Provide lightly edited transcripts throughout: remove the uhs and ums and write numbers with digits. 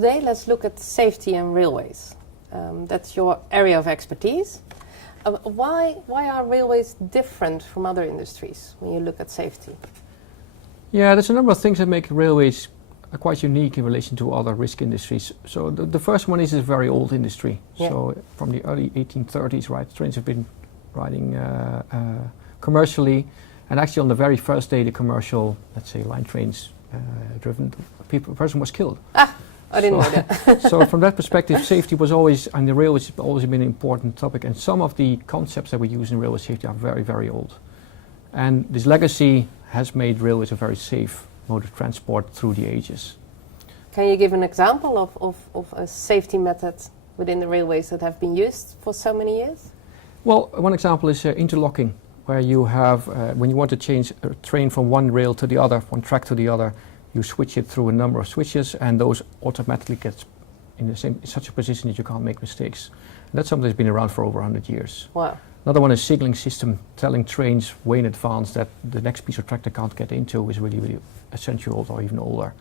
today let's look at safety and railways. That's your area of expertise. Why are railways different from other industries when you look at safety? Yeah, there's a number of things that make railways quite unique in relation to other risk industries. So the first one is a very old industry. Yeah. So from the early 1830s, right, trains have been riding commercially, and actually on the very first day the commercial, let's say, line trains driven, a person was killed. I didn't know that. So from that perspective, safety was always, and the railways have always been an important topic, and some of the concepts that we use in railway safety are very, very old. And this legacy has made railways a very safe mode of transport through the ages. Can you give an example of a safety method within the railways that have been used for so many years? Well, one example is interlocking, where you have, when you want to change a train from one rail to the other, one track to the other, you switch it through a number of switches, and those automatically get in such a position that you can't make mistakes. And that's something that's been around for over 100 years. Wow. Another one is signaling system, telling trains way in advance that the next piece of track they can't get into is really, really a century old or even older.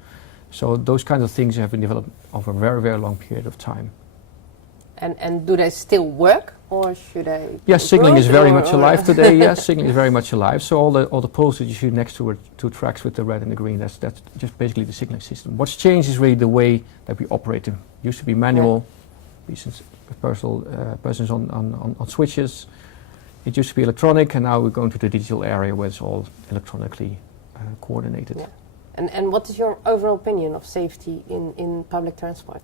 So those kinds of things have been developed over a very, very long period of time. And do they still work, or should they? Yes, signaling is very much alive today. Yes, signaling is very much alive. So all the poles that you see next to it, two tracks with the red and the green, that's just basically the signaling system. What's changed is really the way that we operate them. It used to be manual, persons on switches. It used to be electronic, and now we're going to the digital area where it's all electronically coordinated. Yeah. And what is your overall opinion of safety in public transport?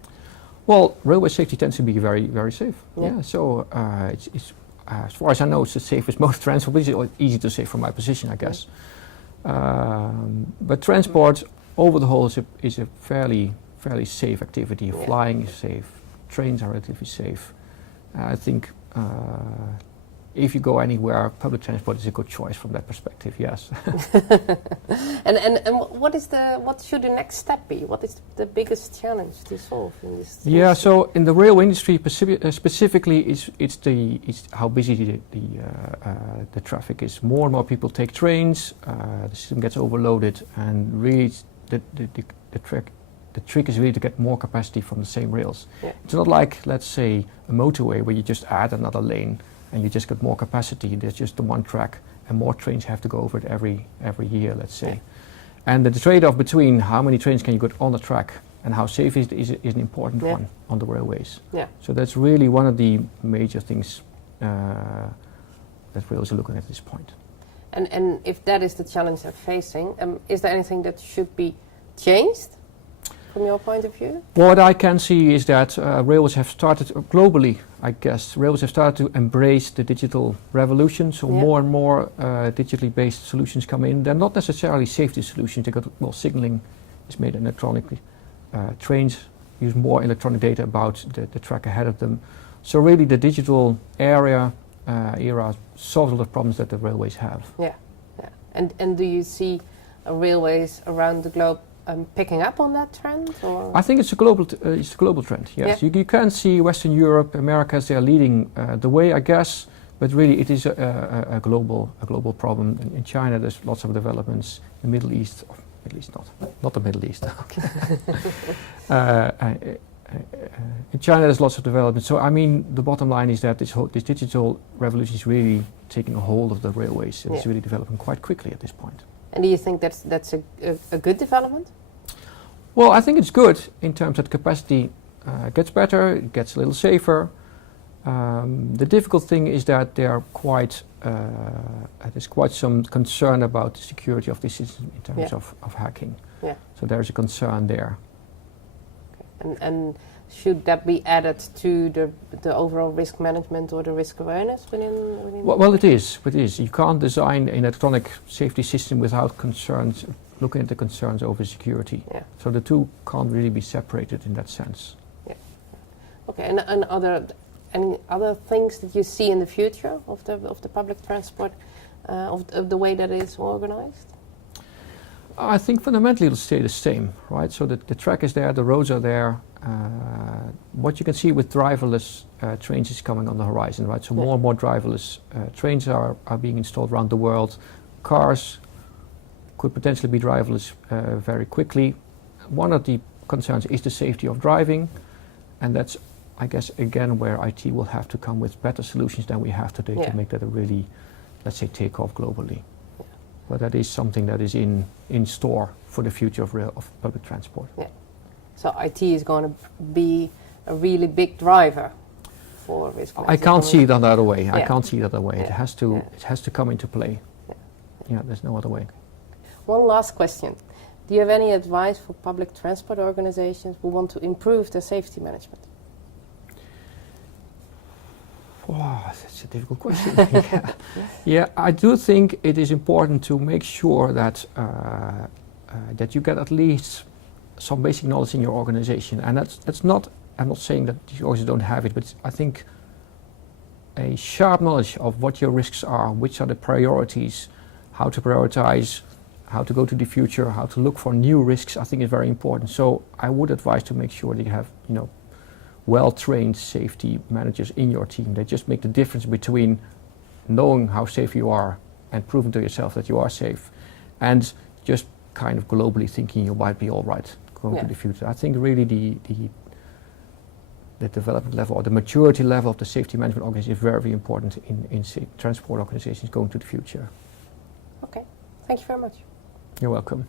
Well, railway safety tends to be very, very safe. Yeah. So it's as far as I know, it's the safest mode of transport. Which is easy to say from my position, I guess. But transport over the whole is a fairly safe activity. Yeah. Flying is safe. Trains are relatively safe. I think if you go anywhere, public transport is a good choice from that perspective. Yes. and what should the next step be? What is the biggest challenge to solve in this? Yeah. So in the railway industry specifically, it's how busy the traffic is. More and more people take trains. The system gets overloaded, and really the trick is really to get more capacity from the same rails. Yeah. It's not like, let's say, a motorway where you just add another lane and you just get more capacity. There's just the one track, and more trains have to go over it every year, let's say. And the trade-off between how many trains can you get on the track and how safe is an important one on the railways. Yeah. So that's really one of the major things that railways are looking at this point. And if that is the challenge they're facing, is there anything that should be changed from your point of view? What I can see is that railways have started globally, I guess, railways have started to embrace the digital revolution. So more and more digitally based solutions come in. They're not necessarily safety solutions. They got, well, signaling is made electronically. Trains use more electronic data about the track ahead of them. So really the digital era solves all the problems that the railways have. Yeah. And do you see railways around the globe picking up on that trend? Or? I think it's a global trend. Yes, you can see Western Europe, Americas, they are leading the way, I guess. But really, it is a global problem. In China, there's lots of developments. The Middle East, not the Middle East. In China, there's lots of development. So I mean, the bottom line is that this digital revolution is really taking a hold of the railways. It's really developing quite quickly at this point. And do you think that's a good development? Well, I think it's good in terms that capacity gets better, it gets a little safer. The difficult thing is that there's quite some concern about the security of the system in terms of hacking. Yeah. So there's a concern there. Okay. And should that be added to the overall risk management or the risk awareness within? Well, it is. You can't design an electronic safety system without looking at the concerns over security. Yeah. So the two can't really be separated in that sense. Yeah. Okay. And any other things that you see in the future of the public transport, of the way that it is organized? I think fundamentally it'll stay the same, right? So the track is there, the roads are there. What you can see with driverless trains is coming on the horizon, right? So more and more driverless trains are being installed around the world. Cars could potentially be driverless very quickly. One of the concerns is the safety of driving, and that's, I guess, again where IT will have to come with better solutions than we have today to make that a really, let's say, take off globally. Yeah. But that is something that is in store for the future of public transport. Yeah. So IT is going to be a really big driver for risk management. I can't see it another way. I can't see it other way. It has to come into play. Yeah, there's no other way. One last question. Do you have any advice for public transport organizations who want to improve their safety management? Wow, that's a difficult question. Yeah, I do think it is important to make sure that that you get at least some basic knowledge in your organization, and that's not. I'm not saying that you always don't have it, but I think a sharp knowledge of what your risks are, which are the priorities, how to prioritize, how to go to the future, how to look for new risks, I think is very important. So I would advise to make sure that you have, well-trained safety managers in your team. They just make the difference between knowing how safe you are and proving to yourself that you are safe, and just kind of globally thinking you might be all right going to the future. I think really the development level or the maturity level of the safety management organization is very, very important in transport organizations going to the future. Okay, thank you very much. You're welcome.